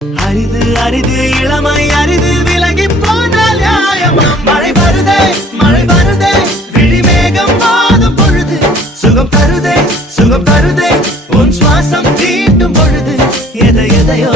அரிது அரிது இளமை அரிது விலகி போனால் நியாயமா? மழை வருதே விழிமேகம் வாதும் பொழுது சுகம் தருதே உன் சுவாசம் தீட்டும் பொழுது எதையோ